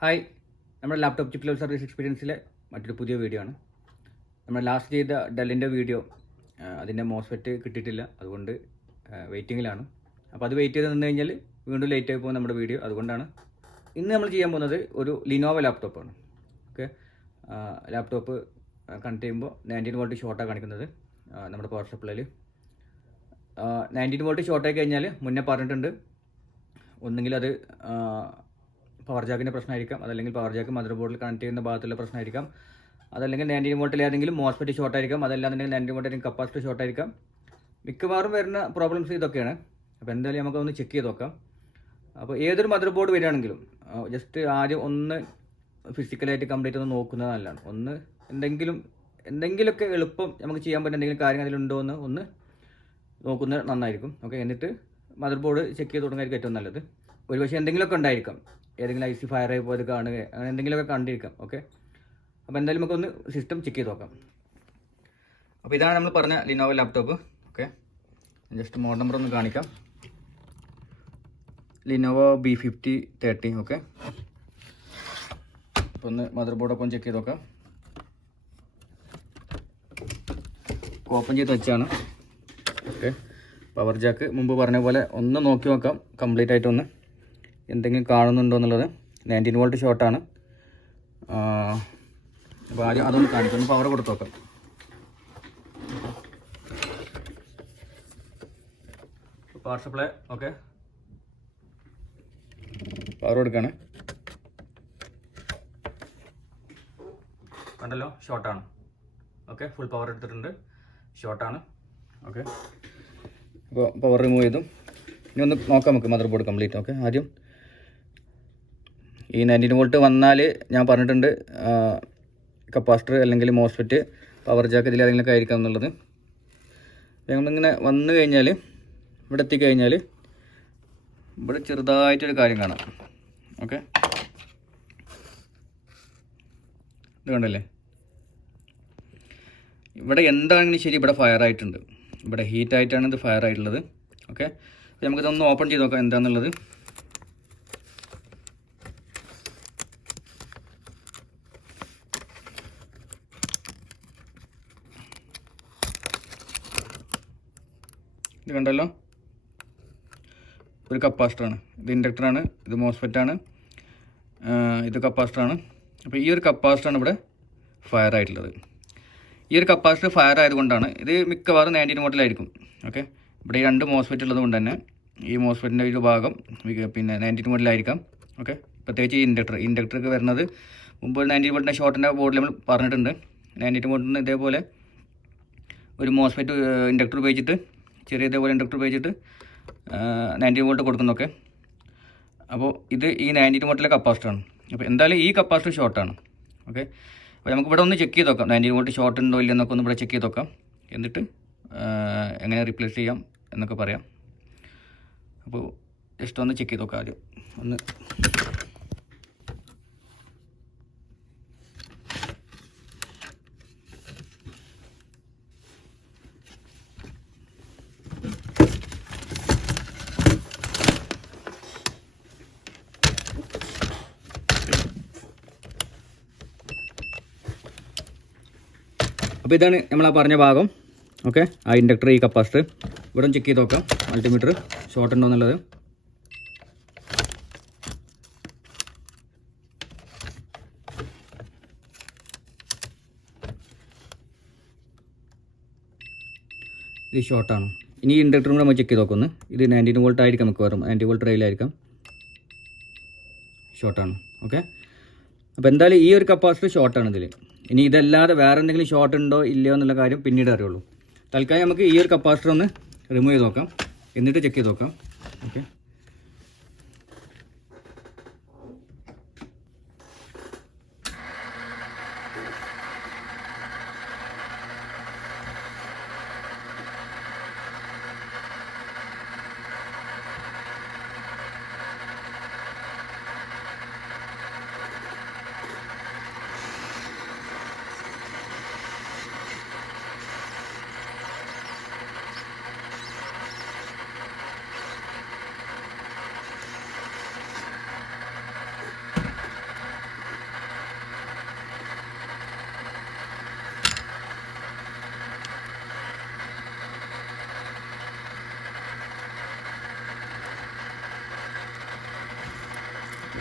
Hi, നമ്മുടെ laptop chip level service എക്സ്പീരിയൻസിലെ മറ്റൊരു പുതിയ വീഡിയോ ആണ്. നമ്മൾ ലാസ്റ്റ് ചെയ്ത ഡെല്ലിൻ്റെ വീഡിയോ അതിൻ്റെ മോസ്ഫെറ്റ് കിട്ടിയിട്ടില്ല, അതുകൊണ്ട് വെയിറ്റിങ്ങിലാണ്. അപ്പോൾ അത് വെയിറ്റ് ചെയ്ത് നിന്ന് കഴിഞ്ഞാൽ വീണ്ടും ലേറ്റ് ആയി പോകും നമ്മുടെ വീഡിയോ. അതുകൊണ്ടാണ് ഇന്ന് നമ്മൾ ചെയ്യാൻ പോകുന്നത് ഒരു ലിനോവോ ലാപ്ടോപ്പാണ്. ഓക്കെ, ലാപ്ടോപ്പ് കണക്ട് ചെയ്യുമ്പോൾ 19 വോൾട്ട് ഷോർട്ടാണ് കാണിക്കുന്നത് നമ്മുടെ പവർ സപ്ലൈയിൽ. 19 വോൾട്ട് ഷോർട്ടായി കഴിഞ്ഞാൽ മുന്നേ പറഞ്ഞിട്ടുണ്ട്, ഒന്നുകിൽ അത് പവർ ജാക്കിൻ്റെ പ്രശ്നമായിരിക്കാം, അതല്ലെങ്കിൽ പവർ ജാക്ക് മദർ ബോർഡിൽ കണക്ട് ചെയ്യുന്ന ഭാഗത്തുള്ള പ്രശ്നമായിരിക്കാം, അതല്ലെങ്കിൽ 19 വോൾട്ടിൽ ഏതെങ്കിലും മോസ്ഫെറ്റ് ഷോർട്ടായിരിക്കാം, അതല്ലാന്നുണ്ടെങ്കിൽ 19 വോൾട്ടിൽ കപ്പാസിറ്റർ ഷോർട്ടായിരിക്കാം. മിക്കവാറും വരുന്ന പ്രോബ്ലംസ് ഇതൊക്കെയാണ്. അപ്പോൾ എന്തായാലും നമുക്കൊന്ന് ചെക്ക് ചെയ്ത് നോക്കാം. അപ്പോൾ ഏതൊരു മദർ ബോർഡ് വരികയാണെങ്കിലും ജസ്റ്റ് ആദ്യം ഒന്ന് ഫിസിക്കലായിട്ട് കംപ്ലീറ്റ് ഒന്ന് നോക്കുന്നത് നല്ലതാണ്. ഒന്ന് എന്തെങ്കിലുമൊക്കെ എളുപ്പം നമുക്ക് ചെയ്യാൻ പറ്റുന്ന എന്തെങ്കിലും കാര്യങ്ങൾ അതിലുണ്ടോ എന്ന് ഒന്ന് നോക്കുന്നത് നന്നായിരിക്കും. ഓക്കെ, എന്നിട്ട് മദർ ബോർഡ് ചെക്ക് ചെയ്ത് തുടങ്ങായിരിക്കും ഏറ്റവും നല്ലത്. ഒരുപക്ഷെ എന്തെങ്കിലുമൊക്കെ ഉണ്ടായിരിക്കാം, ഏതെങ്കിലും IC ഫയറായി പോയത് കാണുക, അങ്ങനെ എന്തെങ്കിലുമൊക്കെ കണ്ടിരിക്കാം. ഓക്കെ, അപ്പോൾ എന്തായാലും നമുക്കൊന്ന് സിസ്റ്റം ചെക്ക് ചെയ്ത് നോക്കാം. അപ്പോൾ ഇതാണ് നമ്മൾ പറഞ്ഞ Lenovo laptop. Okay, just model number ഒന്ന് കാണിക്കാം. Lenovo B5030. ഓക്കെ, അപ്പോൾ ഒന്ന് മദർ ബോർഡൊക്കെ ഒന്ന് ചെക്ക് ചെയ്ത് നോക്കാം. ഓപ്പൺ ചെയ്ത് വെച്ചാണ്. ഓക്കെ, പവർ ജാക്ക് മുമ്പ് പറഞ്ഞ പോലെ ഒന്ന് നോക്കി നോക്കാം കംപ്ലീറ്റ് ആയിട്ടൊന്ന് എന്തെങ്കിലും കാണുന്നുണ്ടോ എന്നുള്ളത്. 19 വോൾട്ട് ഷോർട്ടാണ്. അപ്പോൾ ആദ്യം അതൊന്ന് കാണിക്കും, ഒന്ന് പവർ കൊടുത്ത് നോക്കാം. പവർ സപ്ലൈ ഓക്കെ, പവർ കൊടുക്കുകയാണ്. കണ്ടല്ലോ, ഷോർട്ടാണ്. ഓക്കെ, ഫുൾ പവർ എടുത്തിട്ടുണ്ട്, ഷോർട്ടാണ്. ഓക്കെ, അപ്പോൾ പവർ റിമൂവ് ചെയ്തു. ഇനി ഒന്ന് നോക്കാം നമുക്ക് മദർ ബോർഡ് കംപ്ലീറ്റ്. ഓക്കെ, ആദ്യം ഈ 19 വോൾട്ട് വന്നാൽ ഞാൻ പറഞ്ഞിട്ടുണ്ട് കപ്പാസിറ്റർ അല്ലെങ്കിൽ മോസ്ഫെറ്റ് പവർ ജാക്ക് ഇതിലേതെങ്കിലുമൊക്കെ ആയിരിക്കാം എന്നുള്ളത്. നമ്മളിങ്ങനെ വന്നു കഴിഞ്ഞാൽ ഇവിടെ എത്തിക്കഴിഞ്ഞാൽ ഇവിടെ ചെറുതായിട്ടൊരു കാര്യം കാണാം. ഓക്കെ, ഇത് കണ്ടല്ലേ, ഇവിടെ എന്താണെങ്കിലും ശരി ഇവിടെ ഫയർ ആയിട്ടുണ്ട്, ഇവിടെ ഹീറ്റായിട്ടാണ് ഇത് ഫയർ ആയിട്ടുള്ളത്. ഓക്കെ, അപ്പോൾ നമുക്കിതൊന്ന് ഓപ്പൺ ചെയ്ത് നോക്കാം എന്താണെന്നുള്ളത്. ഇത് കണ്ടല്ലോ, ഒരു കപ്പാസിറ്ററാണ്, ഇത് ഇൻഡക്ടറാണ്, ഇത് മോസ്ഫെറ്റാണ്, ഇത് കപ്പാസിറ്ററാണ്. അപ്പോൾ ഈ ഒരു കപ്പാസിറ്ററാണ് ഇവിടെ ഫയർ ആയിട്ടുള്ളത്. ഈ ഒരു കപ്പാസിറ്റർ ഫയർ ആയതുകൊണ്ടാണ് ഇത് മിക്കവാറും 19 വോൾട്ടിലായിരിക്കും. ഓക്കെ, ഇവിടെ ഈ രണ്ട് മോസ്ഫെറ്റ് ഉള്ളത് കൊണ്ട് തന്നെ ഈ മോസ്ഫെറ്റിൻ്റെ ഒരു ഭാഗം പിന്നെ 19 വോൾട്ടിലായിരിക്കാം. ഓക്കെ, പ്രത്യേകിച്ച് ഈ ഇൻഡക്ടർക്ക് വരുന്നത് മുമ്പ് 19 വോൾട്ടിൻ്റെ ഷോർട്ടിൻ്റെ ബോർഡിൽ നമ്മൾ പറഞ്ഞിട്ടുണ്ട്. 19 വോൾട്ടിന് ഇതേപോലെ ഒരു മോസ്ഫെറ്റ് ഇൻഡക്ടർ ഉപയോഗിച്ചിട്ട് ഇതേപോലെ ഇൻഡക്ടർ ഉപയോഗിച്ചിട്ട് 19 വോൾട്ട് കൊടുക്കുന്നൊക്കെ. അപ്പോൾ ഇത് ഈ 19 വോൾട്ടിലെ കപ്പാസിറ്ററാണ്. അപ്പോൾ എന്തായാലും ഈ കപ്പാസിറ്റർ ഷോർട്ടാണ്. ഓക്കെ, അപ്പോൾ നമുക്കിവിടെ ഒന്ന് ചെക്ക് ചെയ്ത് നോക്കാം 19 വോൾട്ട് ഷോർട്ട് ഉണ്ടോ ഇല്ലെന്നൊക്കെ ഒന്ന് ഇവിടെ ചെക്ക് ചെയ്ത് നോക്കാം. എന്നിട്ട് എങ്ങനെ റീപ്ലേസ് ചെയ്യാം എന്നൊക്കെ പറയാം. അപ്പോൾ ജസ്റ്റ് ഒന്ന് ചെക്ക് ചെയ്ത് നോക്കാം ആദ്യം ഒന്ന്. അപ്പോൾ ഇതാണ് നമ്മൾ ആ പറഞ്ഞ ഭാഗം. ഓക്കെ, ആ ഇൻഡക്ടർ, ഈ കപ്പാസിറ്റർ ഇവിടെ ഒന്ന് ചെക്ക് ചെയ്ത് നോക്കാം മൾട്ടിമീറ്റർ ഷോർട്ട് ഉണ്ടോ എന്നുള്ളത്. ഇത് ഷോർട്ടാണ്. ഇനി ഈ ഇൻഡക്ടറും കൂടെ നമ്മൾ ചെക്ക് ചെയ്ത് നോക്കുന്നു. ഇത് 19 വോൾട്ട് ആയിരിക്കാം, നമുക്ക് വരും 90 വോൾട്ട് റെയിലായിരിക്കാം, ഷോർട്ടാണ്. ഓക്കെ, അപ്പോൾ എന്തായാലും ഈ ഒരു കപ്പാസിറ്റർ ഷോർട്ടാണ് ഇതിൽ. ഇനി ഇതല്ലാതെ വേറെ എന്തെങ്കിലും ഷോർട്ട് ഉണ്ടോ ഇല്ലയോ എന്നുള്ള കാര്യം പിന്നീട് അറിയുള്ളൂ. തൽക്കാലം നമുക്ക് ഈ ഒരു കപ്പാസിറ്റർ ഒന്ന് റിമൂവ് ചെയ്ത് നോക്കാം, എന്നിട്ട് ചെക്ക് ചെയ്ത് നോക്കാം. ഓക്കെ,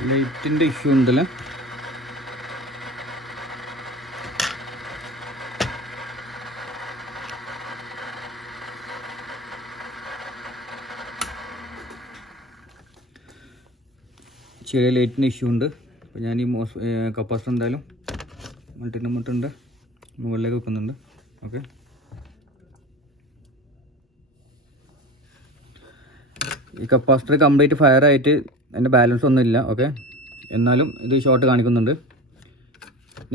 ലൈറ്റിൻ്റെ ഇഷ്യൂ ഉണ്ടല്ലേ. ചെറിയ ലൈറ്റിൻ്റെ ഇഷ്യൂ ഉണ്ട്. അപ്പോൾ ഞാൻ ഈ കപ്പാസിറ്റർ എന്തായാലും മൾട്ടിൻ്റെ മുകളിലേക്ക് വെക്കുന്നുണ്ട്. ഓക്കെ, ഈ കപ്പാസിറ്റർ കംപ്ലീറ്റ് ഫയർ ആയിട്ട് അതിൻ്റെ ബാലൻസ് ഒന്നും ഇല്ല. ഓക്കെ, എന്നാലും ഇത് ഷോർട്ട് കാണിക്കുന്നുണ്ട്.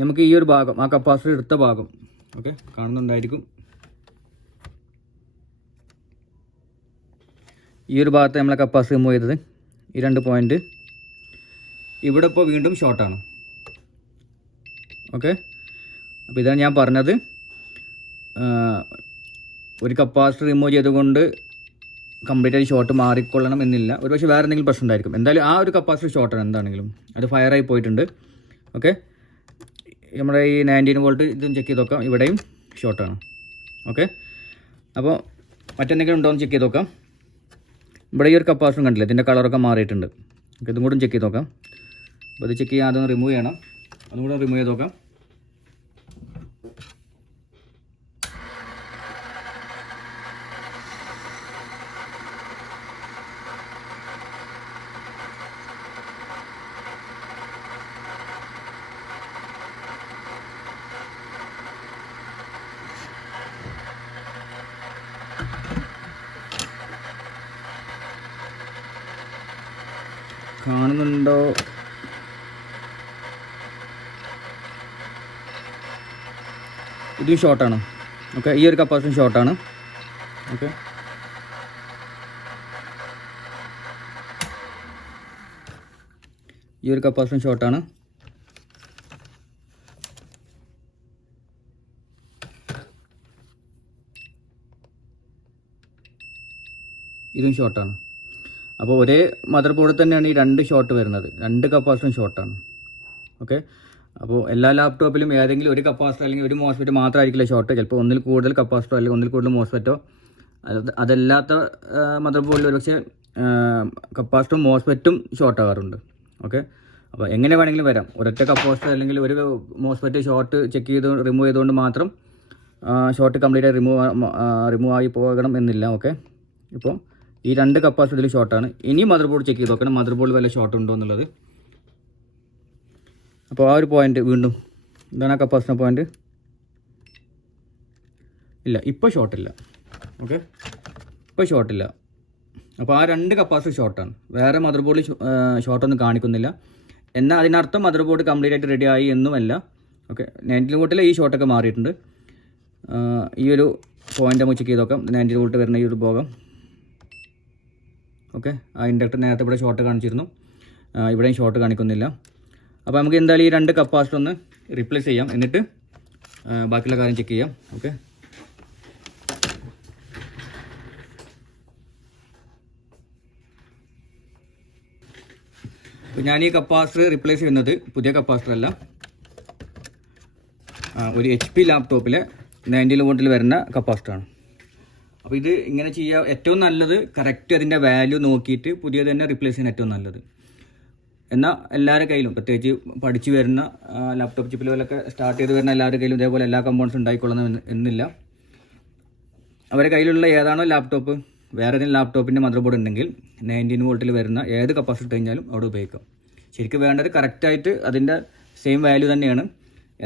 നമുക്ക് ഈ ഒരു ഭാഗം, ആ കപ്പാസിറ്റർ എടുത്ത ഭാഗം ഓക്കെ കാണുന്നുണ്ടായിരിക്കും. ഈ ഒരു ഭാഗത്ത് നമ്മളെ കപ്പാസിറ്റർ റിമൂവ് ചെയ്തത്, ഈ 2 പോയിൻറ്റ് ഇവിടെ ഇപ്പോൾ വീണ്ടും ഷോർട്ടാണ്. ഓക്കെ, അപ്പോൾ ഇതാണ് ഞാൻ പറഞ്ഞത്, ഒരു കപ്പാസിറ്റർ റിമൂവ് ചെയ്തുകൊണ്ട് കംപ്ലീറ്റ് ആയി ഷോർട്ട് മാറിക്കൊള്ളണം എന്നില്ല. ഒരുപക്ഷെ വേറെ എന്തെങ്കിലും പ്രശ്നം ഉണ്ടായിരിക്കും. എന്തായാലും ആ ഒരു കപ്പാസിറ്റർ ഷോർട്ടാണ്, എന്താണെങ്കിലും അത് ഫയറായി പോയിട്ടുണ്ട്. ഓക്കെ, നമ്മുടെ ഈ 19 വോൾട്ട് ഇതും ചെക്ക് ചെയ്ത് നോക്കാം, ഇവിടെയും ഷോർട്ടാണ്. ഓക്കെ, അപ്പോൾ മറ്റെന്തെങ്കിലും ഉണ്ടോ എന്ന് ചെക്ക് ചെയ്ത് നോക്കാം. ഇവിടെ ഈ ഒരു കപ്പാസിറ്റർ കണ്ടില്ല, ഇതിൻ്റെ കളറൊക്കെ മാറിയിട്ടുണ്ട്. ഓക്കെ, ഇതും കൂടെ ചെക്ക് ചെയ്ത് നോക്കാം. അപ്പോൾ ഇത് ചെക്ക് ചെയ്യാൻ അതൊന്ന് റിമൂവ് ചെയ്യണം, അതും കൂടെ റിമൂവ് ചെയ്ത് നോക്കാം. കാണുന്നുണ്ടോ? ഇതും ഷോർട്ടാണ്. ഓക്കെ, ഈ ഒരു കപ്പാസിറ്റർ ഷോർട്ടാണ്. ഓക്കെ, ഈ ഒരു കപ്പാസിറ്റർ ഷോർട്ടാണ്. ഇതും ഷോർട്ടാണ്. അപ്പോൾ ഒരേ മദർ ബോർഡിൽ തന്നെയാണ് ഈ 2 ഷോർട്ട് വരുന്നത്, 2 കപ്പാസിറ്ററും ഷോർട്ടാണ്. ഓക്കെ, അപ്പോൾ എല്ലാ ലാപ്ടോപ്പിലും ഏതെങ്കിലും ഒരു കപ്പാസിറ്റർ അല്ലെങ്കിൽ ഒരു മോസ്ഫെറ്റ് മാത്രമായിരിക്കില്ല ഷോർട്ട്. ചിലപ്പോൾ ഒന്നിൽ കൂടുതൽ കപ്പാസിറ്ററോ അല്ലെങ്കിൽ ഒന്നിൽ കൂടുതൽ മോസ്ഫെറ്റോ. അതല്ലാത്ത മദർ ബോർഡിൽ ഒരുപക്ഷെ കപ്പാസിറ്ററും മോസ്ഫെറ്റും ഷോർട്ട് ആകാറുണ്ട്. ഓക്കെ, അപ്പോൾ എങ്ങനെ വേണമെങ്കിലും വരാം. ഒരൊറ്റ കപ്പാസിറ്റർ അല്ലെങ്കിൽ ഒരു മോസ്ഫെറ്റ് ഷോർട്ട് ചെക്ക് ചെയ്ത് റിമൂവ് ചെയ്തുകൊണ്ട് മാത്രം ഷോർട്ട് കംപ്ലീറ്റ് ആയി റിമൂവ് ആയി പോകണം എന്നില്ല. ഓക്കെ, ഇപ്പോൾ ഈ 2 കപ്പാസിറ്റർ ഇതിൽ ഷോർട്ടാണ്. ഇനി മദർ ബോർഡ് ചെക്ക് ചെയ്ത് നോക്കണം, മദർ ബോർഡിൽ വല്ല ഷോർട്ട് ഉണ്ടോ എന്നുള്ളത്. അപ്പോൾ ആ ഒരു പോയിന്റ് വീണ്ടും എന്താണ് ആ കപ്പാസിറ്റർ പോയിന്റ്? ഇല്ല, ഇപ്പോൾ ഷോർട്ടില്ല. ഓക്കെ, ഇപ്പോൾ ഷോർട്ടില്ല. അപ്പോൾ ആ 2 കപ്പാസിറ്റർ ഷോർട്ടാണ്, വേറെ മദർ ബോർഡിൽ ഷോർട്ടൊന്നും കാണിക്കുന്നില്ല. എന്നാൽ അതിനർത്ഥം മദർ ബോർഡ് കംപ്ലീറ്റ് ആയിട്ട് റെഡി ആയി എന്നുമല്ല. ഓക്കെ, 19 വോൾട്ടിൽ ഈ ഷോർട്ടൊക്കെ മാറിയിട്ടുണ്ട്. ഈ ഒരു പോയിന്റ് നമുക്ക് ചെക്ക് ചെയ്ത് നോക്കാം. 19 വോൾട്ട് വരുന്ന ഈ ഒരു ഭാഗം. ഓക്കെ, ആ ഇൻഡക്ടർ നേരത്തെ ഇവിടെ ഷോർട്ട് കാണിച്ചിരുന്നു, ഇവിടെയും ഷോർട്ട് കാണിക്കുന്നില്ല. അപ്പോൾ നമുക്ക് എന്തായാലും ഈ 2 കപ്പാസിറ്റർ ഒന്ന് റീപ്ലേസ് ചെയ്യാം, എന്നിട്ട് ബാക്കിയുള്ള കാര്യം ചെക്ക് ചെയ്യാം. ഓക്കെ, അപ്പോൾ ഞാൻ ഈ കപ്പാസിറ്റർ റീപ്ലേസ് ചെയ്യുന്നത് പുതിയ കപ്പാസിറ്റർ അല്ല, ഒരു HP ലാപ്ടോപ്പിലെ 19 വോൾട്ടിൽ വരുന്ന കപ്പാസിറ്ററാണ്. അപ്പോൾ ഇത് ഇങ്ങനെ ചെയ്യുക ഏറ്റവും നല്ലത്, കറക്റ്റ് അതിൻ്റെ വാല്യൂ നോക്കിയിട്ട് പുതിയത് തന്നെ റീപ്ലേസ് ചെയ്യാൻ ഏറ്റവും നല്ലത്. എന്നാൽ എല്ലാവരുടെ കയ്യിലും, പ്രത്യേകിച്ച് പഠിച്ചു വരുന്ന ലാപ്ടോപ്പ് ചിപ്പ് ലെവലൊക്കെ സ്റ്റാർട്ട് ചെയ്ത് വരുന്ന എല്ലാവരുടെ കയ്യിലും ഇതേപോലെ എല്ലാ കമ്പോണൻസും ഉണ്ടായിക്കൊള്ളണം എന്നില്ല. അവരുടെ കയ്യിലുള്ള ഏതാണോ ലാപ്ടോപ്പ്, വേറെ ഏതെങ്കിലും ലാപ്ടോപ്പിൻ്റെ മദർ ബോർഡ് ഉണ്ടെങ്കിൽ 19 വോൾട്ടിൽ വരുന്ന ഏത് കപ്പാസിറ്റർ കഴിഞ്ഞാലും അവിടെ ഉപയോഗിക്കാം. ശരിക്കും വേണ്ടത് കറക്റ്റായിട്ട് അതിൻ്റെ സെയിം വാല്യൂ തന്നെയാണ്.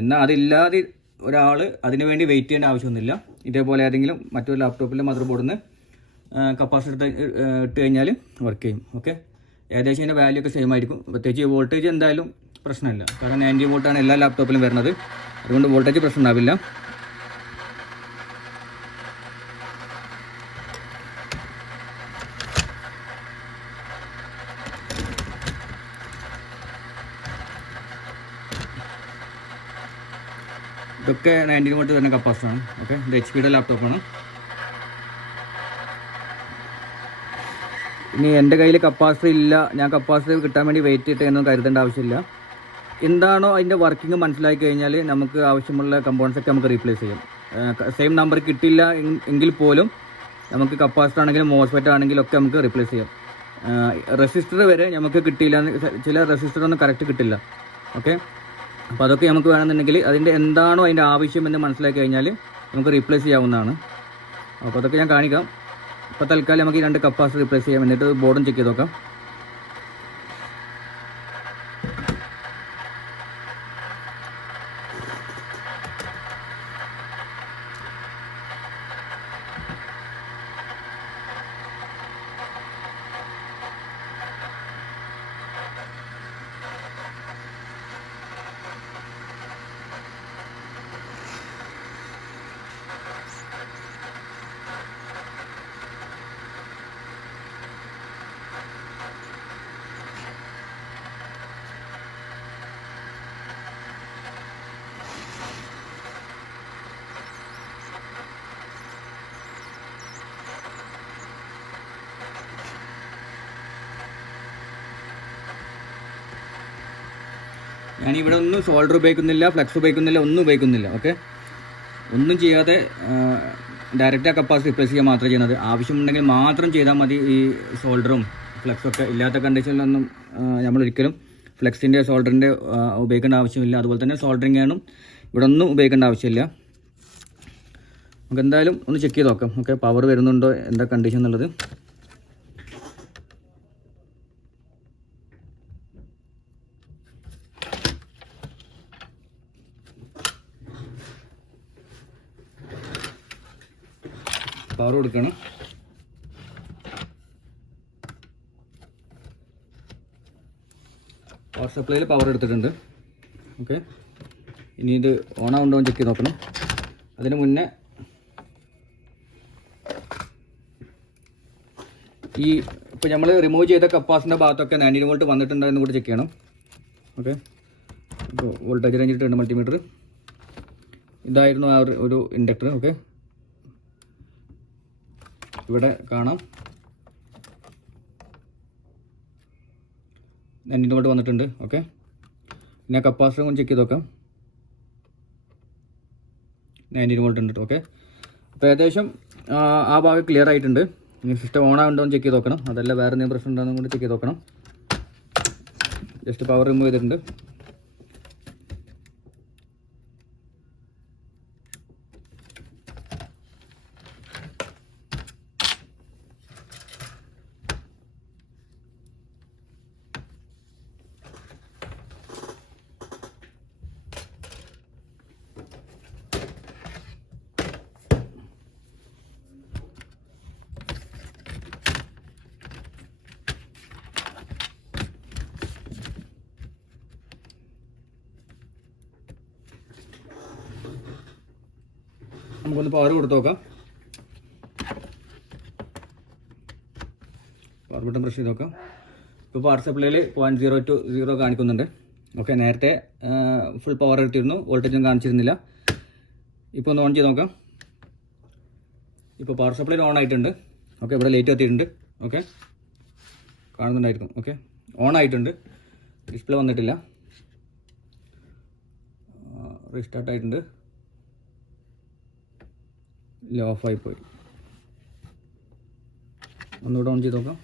എന്നാൽ അതില്ലാതെ ഒരാൾ അതിനു വേണ്ടി വെയിറ്റ് ചെയ്യേണ്ട ആവശ്യമൊന്നുമില്ല. ഇതേപോലെ ഏതെങ്കിലും മറ്റൊരു ലാപ്ടോപ്പിലെ മദർ ബോർഡിൽ നിന്ന് കപ്പാസിറ്റർ ഇട്ട് കഴിഞ്ഞാൽ വർക്ക് ചെയ്യും. ഓക്കെ, ഏകദേശം അതിൻ്റെ വാല്യൂ ഒക്കെ സെയിം ആയിരിക്കും. പ്രത്യേകിച്ച് വോൾട്ടേജ് എന്തായാലും പ്രശ്നമില്ല, കാരണം 90 വോൾട്ടാണ് എല്ലാ ലാപ്ടോപ്പിലും വരുന്നത്, അതുകൊണ്ട് വോൾട്ടേജ് പ്രശ്നം ഉണ്ടാവില്ല. ഇതൊക്കെ 19 വോൾട്ട് വരുന്ന കപ്പാസിറ്ററാണ്. ഓക്കെ, ഇത് HP ലാപ്ടോപ്പാണ്. ഇനി എൻ്റെ കയ്യിൽ കപ്പാസിറ്റർ ഇല്ല, ഞാൻ കപ്പാസിറ്റർ കിട്ടാൻ വേണ്ടി വെയിറ്റ് ചെയ്തിട്ട് എന്നൊന്നും കരുതേണ്ട ആവശ്യമില്ല. എന്താണോ അതിൻ്റെ വർക്കിംഗ് മനസ്സിലാക്കി കഴിഞ്ഞാൽ നമുക്ക് ആവശ്യമുള്ള കമ്പോണൻസ് ഒക്കെ നമുക്ക് റീപ്ലേസ് ചെയ്യാം. സെയിം നമ്പർ കിട്ടില്ല എങ്കിൽ പോലും നമുക്ക് കപ്പാസിറ്റർ ആണെങ്കിലും മോസ്ഫെറ്റ് ആണെങ്കിലും ഒക്കെ നമുക്ക് റീപ്ലേസ് ചെയ്യാം. റെസിസ്റ്റർ വരെ നമുക്ക് കിട്ടിയില്ല, ചില റെസിസ്റ്ററൊന്നും കറക്റ്റ് കിട്ടില്ല. ഓക്കെ, അപ്പോൾ അതൊക്കെ നമുക്ക് വേണമെന്നുണ്ടെങ്കിൽ അതിൻ്റെ എന്താണോ അതിൻ്റെ ആവശ്യമെന്ന് മനസ്സിലാക്കി കഴിഞ്ഞാൽ നമുക്ക് റീപ്ലേസ് ചെയ്യാവുന്നതാണ്. അപ്പോൾ അതൊക്കെ ഞാൻ കാണിക്കാം. ഇപ്പോൾ തൽക്കാലം നമുക്ക് ഈ 2 കപ്പാസിറ്റർ റീപ്ലേസ് ചെയ്യാം, എന്നിട്ട് ബോർഡും ചെക്ക് ചെയ്ത് നോക്കാം. ഞാനിവിടെ ഒന്നും സോൾഡർ ഉപയോഗിക്കുന്നില്ല, ഫ്ലെക്സ് ഉപയോഗിക്കുന്നില്ല, ഒന്നും ഉപയോഗിക്കുന്നില്ല. ഓക്കെ, ഒന്നും ചെയ്യാതെ ഡയറക്റ്റ് ആ കപ്പാസിറ്റി റീപ്ലേസ് ചെയ്യുക മാത്രമേ ചെയ്യുന്നത്. ആവശ്യമുണ്ടെങ്കിൽ മാത്രം ചെയ്താൽ മതി. ഈ സോൾഡറും ഫ്ലെക്സൊക്കെ ഇല്ലാത്ത കണ്ടീഷനിലൊന്നും നമ്മളൊരിക്കലും ഫ്ലെക്സിൻ്റെ സോൾഡറിൻ്റെ ഉപയോഗിക്കേണ്ട ആവശ്യമില്ല. അതുപോലെ തന്നെ സോൾഡറിങ് ആണും ഇവിടെ ഒന്നും ഉപയോഗിക്കേണ്ട ആവശ്യമില്ല. നമുക്ക് എന്തായാലും ഒന്ന് ചെക്ക് ചെയ്ത് നോക്കാം. ഓക്കെ, പവർ വരുന്നുണ്ടോ, എന്താ കണ്ടീഷൻ എന്നുള്ളത്. പവർ കൊടുക്കണം. പവർ സപ്ലൈയിൽ പവർ എടുത്തിട്ടുണ്ട്. ഓക്കെ, ഇനി ഇത് ഓണാവുണ്ടോ എന്ന് ചെക്ക് ചെയ്ത് നോക്കണം. അതിന് മുന്നേ ഈ ഇപ്പോൾ നമ്മൾ റിമൂവ് ചെയ്ത കപ്പാസിൻ്റെ ഭാഗത്തൊക്കെ 90 വോൾട്ട് വന്നിട്ടുണ്ടോ എന്ന് കൂടി ചെക്ക് ചെയ്യണം. ഓക്കെ, ഇപ്പോൾ വോൾട്ടേജ് റേഞ്ച് ഇട്ടുണ്ട് മൾട്ടിമീറ്റർ. ഇതായിരുന്നു ആ ഒരു ഇൻഡക്ടർ. ഓക്കെ, ഇവിടെ കാണാം 90 വോൾട്ട് വന്നിട്ടുണ്ട്. ഓക്കെ, പിന്നെ കപ്പാസിറ്റർ കൊണ്ട് ചെക്ക് ചെയ്ത് നോക്കാം. 90 വോൾട്ട് ഉണ്ട്. ഓക്കെ, അപ്പോൾ ഏകദേശം ആ ഭാഗം ക്ലിയർ ആയിട്ടുണ്ട്. ഇനി സിസ്റ്റം ഓൺ ആവുണ്ടോ എന്ന് ചെക്ക് ചെയ്ത് നോക്കണം. അതല്ല വേറെ എന്തെങ്കിലും പ്രശ്നം ഉണ്ടോ എന്ന് കൂടി ചെക്ക് ചെയ്ത് നോക്കണം. ജസ്റ്റ് പവർ റിമൂവ് ചെയ്തിട്ടുണ്ട്. നമുക്കൊന്ന് പവർ കൊടുത്ത് നോക്കാം. പവർ ബട്ടൺ പ്രസ് ചെയ്ത് നോക്കാം. ഇപ്പോൾ പവർ സപ്ലൈയിൽ 0.020 കാണിക്കുന്നുണ്ട്. ഓക്കെ, നേരത്തെ ഫുൾ പവർ എടുത്തിരുന്നു, വോൾട്ടേജും കാണിച്ചിരുന്നില്ല. ഇപ്പോൾ ഒന്ന് ഓൺ ചെയ്ത് നോക്കാം. ഇപ്പോൾ പവർ സപ്ലൈയിൽ ഓൺ ആയിട്ടുണ്ട്. ഓക്കെ, ഇവിടെ ലൈറ്റ് എത്തിയിട്ടുണ്ട്. ഓക്കെ, കാണുന്നുണ്ടായിരിക്കും. ഓക്കെ, ഓൺ ആയിട്ടുണ്ട്. ഡിസ്പ്ലേ വന്നിട്ടില്ല. റീസ്റ്റാർട്ട് ആയിട്ടുണ്ട്. ഓഫായി പോയി. ഒന്നുകൂടെ ഓൺ ചെയ്ത് നോക്കാം.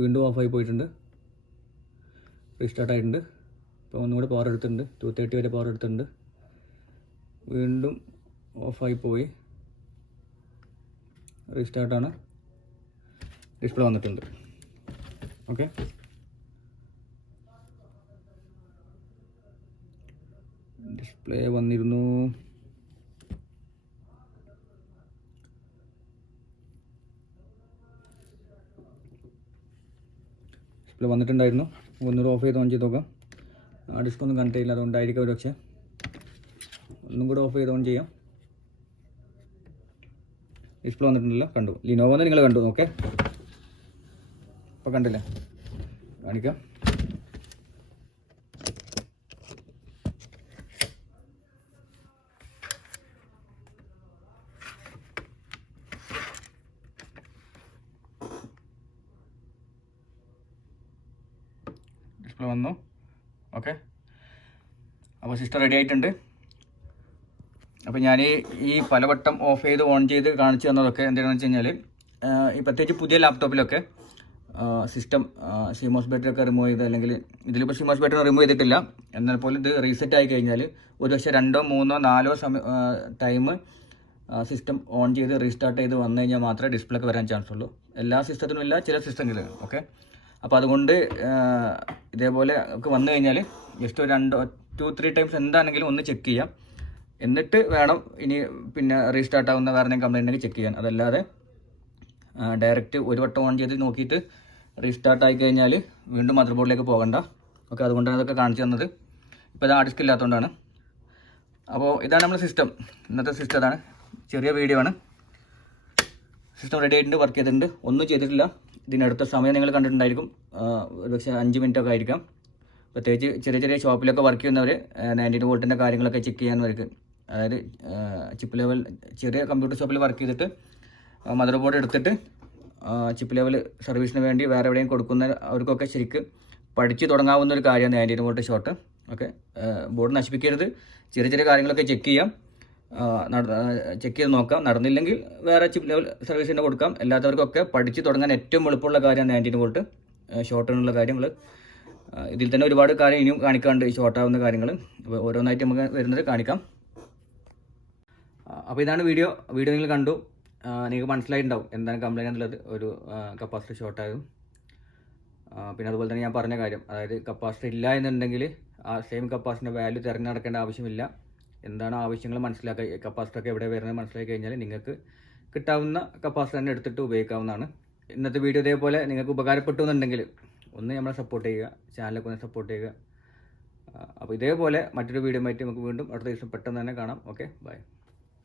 വീണ്ടും ഓഫായി പോയിട്ടുണ്ട്. റീസ്റ്റാർട്ട് ആയിട്ടുണ്ട്. ഇപ്പോൾ ഒന്നുകൂടെ പവർ എടുത്തിട്ടുണ്ട്. 230 വരെ പവർ എടുത്തിട്ടുണ്ട്. വീണ്ടും ഓഫായി പോയി. റീസ്റ്റാർട്ടാണ്. ഡിസ്പ്ലേ വന്നിട്ടുണ്ട്. ഓക്കെ, ഡിസ്പ്ലേ വന്നിരുന്നു. ഡിസ്പ്ലേ വന്നിട്ടുണ്ടായിരുന്നു. ഒന്നുകൂടെ ഓഫ് ചെയ്ത് ഓൺ ചെയ്ത് നോക്കാം. ഡിസ്പ്ലേ ഒന്നും കണ്ടിട്ടില്ല, അതുകൊണ്ടായിരിക്കും ഒരു പക്ഷേ. ഒന്നും കൂടെ ഓഫ് ചെയ്ത് ഓൺ ചെയ്യാം. ഡിസ്പ്ലേ വന്നിട്ടുണ്ടല്ലോ, കണ്ടു. ലിനോവോ നിങ്ങൾ കണ്ടു. ഓക്കെ, അപ്പോൾ കണ്ടില്ലേ, കാണിക്കാം. ഡിസ്പ്ലേ വന്നു. ഓക്കെ, അപ്പോൾ സിസ്റ്റം റെഡി ആയിട്ടുണ്ട്. അപ്പോൾ ഞാൻ ഈ പലവട്ടം ഓഫ് ചെയ്ത് ഓൺ ചെയ്ത് കാണിച്ചു തന്നതൊക്കെ എന്താണെന്ന് വെച്ച് കഴിഞ്ഞാൽ ഈ പ്രത്യേകിച്ച് പുതിയ ലാപ്ടോപ്പിലൊക്കെ സിസ്റ്റം സിമോസ് ബാറ്ററി ഒക്കെ റിമൂവ് ചെയ്ത്, അല്ലെങ്കിൽ ഇതിലിപ്പോൾ സിമോസ് ബാറ്ററി റിമൂവ് ചെയ്തിട്ടില്ല, എന്നാൽ പോലും ഇത് റീസെറ്റ് ആയി കഴിഞ്ഞാൽ ഒരു പക്ഷേ 2, 3, 4 ടൈം സിസ്റ്റം ഓൺ ചെയ്ത് റീസ്റ്റാർട്ട് ചെയ്ത് വന്നു കഴിഞ്ഞാൽ മാത്രമേ ഡിസ്പ്ലേ ഒക്കെ വരാൻ ചാൻസ് ഉള്ളൂ. എല്ലാ സിസ്റ്റത്തിനും ഇല്ല, ചില സിസ്റ്റങ്ങളിൽ. ഓക്കെ, അപ്പോൾ അതുകൊണ്ട് ഇതേപോലെ ഒക്കെ വന്നു കഴിഞ്ഞാൽ ജസ്റ്റ് ഒരു 2-3 ടൈംസ് എന്താണെങ്കിലും ഒന്ന് ചെക്ക് ചെയ്യാം. എന്നിട്ട് വേണം ഇനി പിന്നെ റീസ്റ്റാർട്ട് ആവുന്ന വേറെ എന്തെങ്കിലും കംപ്ലൈൻറ്റ് ഉണ്ടെങ്കിൽ ചെക്ക് ചെയ്യാൻ. അതല്ലാതെ ഡയറക്റ്റ് ഒരു വട്ടം ഓൺ ചെയ്ത് നോക്കിയിട്ട് റീസ്റ്റാർട്ട് ആയി കഴിഞ്ഞാൽ വീണ്ടും മദർ ബോർഡിലേക്ക് പോകണ്ട. ഓക്കെ, അതുകൊണ്ടാണ് അതൊക്കെ കാണിച്ചു തന്നത്. ഇപ്പോൾ ഇത് ഹാർഡ് ഡിസ്ക് ഇല്ലാത്തതുകൊണ്ടാണ്. അപ്പോൾ ഇതാണ് നമ്മുടെ സിസ്റ്റം, ഇന്നത്തെ സിസ്റ്റം ഇതാണ്. ചെറിയ വീഡിയോ ആണ്. സിസ്റ്റം റെഡി ആയിട്ടുണ്ട്, വർക്ക് ചെയ്തിട്ടുണ്ട്, ഒന്നും ചെയ്തിട്ടില്ല. ഇതിനടുത്ത സമയം നിങ്ങൾ കണ്ടിട്ടുണ്ടായിരിക്കും, ഒരുപക്ഷെ 5 മിനിറ്റ് ഒക്കെ ആയിരിക്കാം. പ്രത്യേകിച്ച് ചെറിയ ചെറിയ ഷോപ്പിലൊക്കെ വർക്ക് ചെയ്യുന്നവർ 19 വോൾട്ടിൻ്റെ കാര്യങ്ങളൊക്കെ ചെക്ക് ചെയ്യാനവർക്ക്, അതായത് ചിപ്പ് ലെവൽ ചെറിയ കമ്പ്യൂട്ടർ ഷോപ്പിൽ വർക്ക് ചെയ്തിട്ട് മദർ ബോർഡ് എടുത്തിട്ട് ചിപ്പ് ലെവൽ സർവീസിന് വേണ്ടി വേറെ എവിടെയും കൊടുക്കുന്ന അവർക്കൊക്കെ ശരിക്കും പഠിച്ച് തുടങ്ങാവുന്ന ഒരു കാര്യമാണ് 19 വോൾട്ട് ഷോട്ട്. ഓക്കെ, ബോർഡ് നശിപ്പിക്കരുത്, ചെറിയ ചെറിയ കാര്യങ്ങളൊക്കെ ചെക്ക് ചെയ്യാം, ചെക്ക് ചെയ്ത് നോക്കാം. നടന്നില്ലെങ്കിൽ വേറെ ചിപ്പ് ലെവൽ സർവീസിന് കൊടുക്കാം. അല്ലാത്തവർക്കൊക്കെ പഠിച്ച് തുടങ്ങാൻ ഏറ്റവും എളുപ്പമുള്ള കാര്യമാണ് 19 വോൾട്ട് ഷോർട്ടിനുള്ള കാര്യങ്ങൾ. ഇതിൽ തന്നെ ഒരുപാട് കാര്യം ഇനിയും കാണിക്കാണ്ട്, ഷോർട്ടാവുന്ന കാര്യങ്ങൾ. അപ്പോൾ ഓരോന്നായിട്ട് നമുക്ക് വരുന്നത് കാണിക്കാം. അപ്പോൾ ഇതാണ് വീഡിയോ നിങ്ങൾ കണ്ടു. നിങ്ങൾക്ക് മനസ്സിലായിട്ടുണ്ടാവും എന്താണ് കംപ്ലൈൻറ്റ് എന്നുള്ളത്. ഒരു കപ്പാസിറ്റർ ഷോർട്ടായതും പിന്നെ അതുപോലെ തന്നെ ഞാൻ പറഞ്ഞ കാര്യം, അതായത് കപ്പാസിറ്റർ ഇല്ല എന്നുണ്ടെങ്കിൽ ആ സെയിം കപ്പാസിറ്ററിൻ്റെ വാല്യൂ തിരഞ്ഞു നടക്കേണ്ട ആവശ്യമില്ല. എന്താണ് ആവശ്യങ്ങൾ മനസ്സിലാക്കുക, കപ്പാസിറ്ററൊക്കെ എവിടെ വരുന്നത് മനസ്സിലാക്കി കഴിഞ്ഞാൽ നിങ്ങൾക്ക് കിട്ടാവുന്ന കപ്പാസിറ്റർ തന്നെ എടുത്തിട്ട് ഉപയോഗിക്കാവുന്നതാണ്. ഇന്നത്തെ വീഡിയോ ഇതേപോലെ നിങ്ങൾക്ക് ഉപകാരപ്പെട്ടു എന്നുണ്ടെങ്കിൽ ഒന്ന് നമ്മളെ സപ്പോർട്ട് ചെയ്യുക, ചാനലൊക്കെ ഒന്ന് സപ്പോർട്ട് ചെയ്യുക. അപ്പോൾ ഇതേപോലെ മറ്റൊരു വീഡിയോ ആയിട്ട് നമുക്ക് വീണ്ടും അടുത്ത ദിവസം പെട്ടെന്ന് തന്നെ കാണാം. Okay, by.